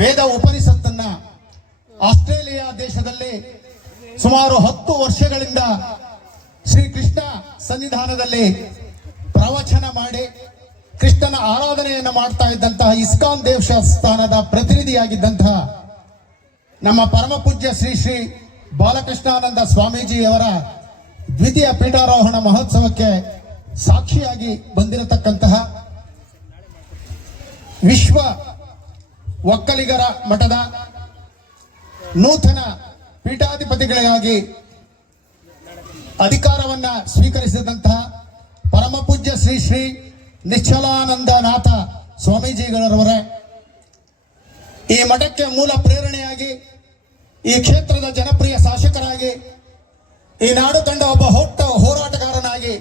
ವೇದ ಉಪನಿಷತ್ತನ್ನ Australia ದೇಶದಲ್ಲಿ ಸುಮಾರು ಹತ್ತು ವರ್ಷಗಳಿಂದ ಶ್ರೀಕೃಷ್ಣ ಸನ್ನಿಧಾನದಲ್ಲಿ ಪ್ರವಚನ ಮಾಡಿ ಕೃಷ್ಣನ ಆರಾಧನೆಯನ್ನು ಮಾಡ್ತಾ ಇದ್ದಂತಹ ಇಸ್ಕಾನ್ ದೇವಸ್ಥಾನದ ಪ್ರತಿನಿಧಿಯಾಗಿದ್ದಂತಹ ನಮ್ಮ ಪರಮ ಪೂಜ್ಯ ಶ್ರೀ ಶ್ರೀ ಬಾಲಕೃಷ್ಣಾನಂದ ಸ್ವಾಮೀಜಿಯವರ ದ್ವಿತೀಯ ಪೀಠಾರೋಹಣ ಮಹೋತ್ಸವಕ್ಕೆ ಸಾಕ್ಷಿಯಾಗಿ ಬಂದಿರತಕ್ಕಂತಹ ವಿಶ್ವ ಒಕ್ಕಲಿಗರ ಮಠದ ನೂತನ ಪೀಠಾಧಿಪತಿಗಳಿಗಾಗಿ ಅಧಿಕಾರವನ್ನ ಸ್ವೀಕರಿಸಿದಂತಹ ಪರಮ ಪೂಜ್ಯ ಶ್ರೀ ಶ್ರೀ ನಿಶ್ಚಲಾನಂದನಾಥ ಸ್ವಾಮೀಜಿಗಳವರೇ, ಈ ಮಠಕ್ಕೆ ಮೂಲ ಪ್ರೇರಣೆಯಾಗಿ ಈ ಕ್ಷೇತ್ರದ ಜನಪ್ರಿಯ ಶಾಸಕರಾಗಿ, ಈ ನಾಡು ಕಂಡ ಒಬ್ಬ ಹೊಟ್ಟ ಹೋರಾಟಗಾರನಾಗಿ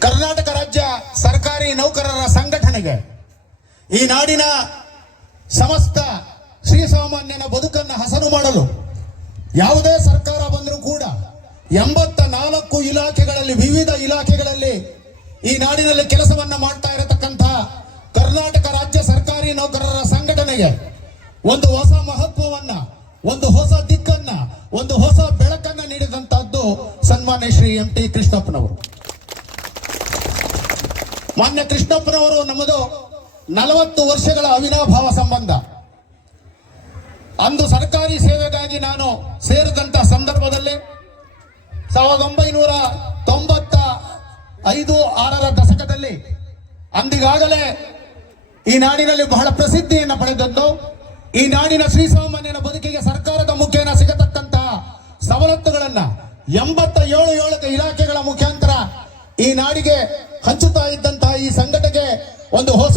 ಕರ್ನಾಟಕ ರಾಜ್ಯ ಸರ್ಕಾರಿ ನೌಕರರ ಸಂಘಟನೆಗೆ, ಈ ನಾಡಿನ ಸಮಸ್ತ ಶ್ರೀಸಾಮಾನ್ಯನ ಬದುಕನ್ನು ಹಸನು ಮಾಡಲು ಯಾವುದೇ ಸರ್ಕಾರ ಬಂದರೂ ಕೂಡ ಎಂಬತ್ತ ನಾಲ್ಕು ಇಲಾಖೆಗಳಲ್ಲಿ, ವಿವಿಧ ಇಲಾಖೆಗಳಲ್ಲಿ ಈ ನಾಡಿನಲ್ಲಿ ಕೆಲಸವನ್ನ ಮಾಡ್ತಾ ಇರತಕ್ಕಂತಹ ಕರ್ನಾಟಕ ರಾಜ್ಯ ಸರ್ಕಾರಿ ನೌಕರರ ಸಂಘಟನೆಗೆ ಒಂದು ಹೊಸ ಮಹತ್ವವನ್ನ, ಒಂದು ಹೊಸ ದಿಕ್ಕನ್ನ, ಒಂದು ಹೊಸ ಬೆಳಕನ್ನ ನೀಡಿದಂತಹದ್ದು ಸನ್ಮಾನ್ಯ ಶ್ರೀ ಎಂ ಟಿ ಕೃಷ್ಣಪ್ಪನವರು. ಮಾನ್ಯ ಕೃಷ್ಣಪ್ಪನವರು ನಮ್ಮದು ನಲವತ್ತು ವರ್ಷಗಳ ಅವಿನಾಭಾವ ಸಂಬಂಧ. ಅಂದು ಸರ್ಕಾರಿ ಸೇವೆಗಾಗಿ ನಾನು ಸೇರಿದಂತ ಸಂದರ್ಭದಲ್ಲಿ ಸಾವಿರದ ಒಂಬೈನೂರ ತೊಂಬತ್ತ ಐದು ಆರರ ದಶಕದಲ್ಲಿ ಅಂದಿಗಾಗಲೇ ಈ ನಾಡಿನಲ್ಲಿ ಬಹಳ ಪ್ರಸಿದ್ಧಿಯನ್ನು ಪಡೆದದ್ದು. ಈ ನಾಡಿನ ಶ್ರೀಸಾಮಾನ್ಯನ ಬದುಕಿಗೆ ಸರ್ಕಾರದ ಮುಖೇನ ಸಿಗತಕ್ಕಂತಹ ಸವಲತ್ತುಗಳನ್ನು ಎಂಬತ್ತ ಏಳು ಏಳು ಇಲಾಖೆಗಳ ಮುಖಾಂತರ ಈ ನಾಡಿಗೆ ಹಂಚುತ್ತಾ ಇದ್ದಂತಹ ಈ ಸಂಘಟನೆಗೆ ಒಂದು ಹೊಸ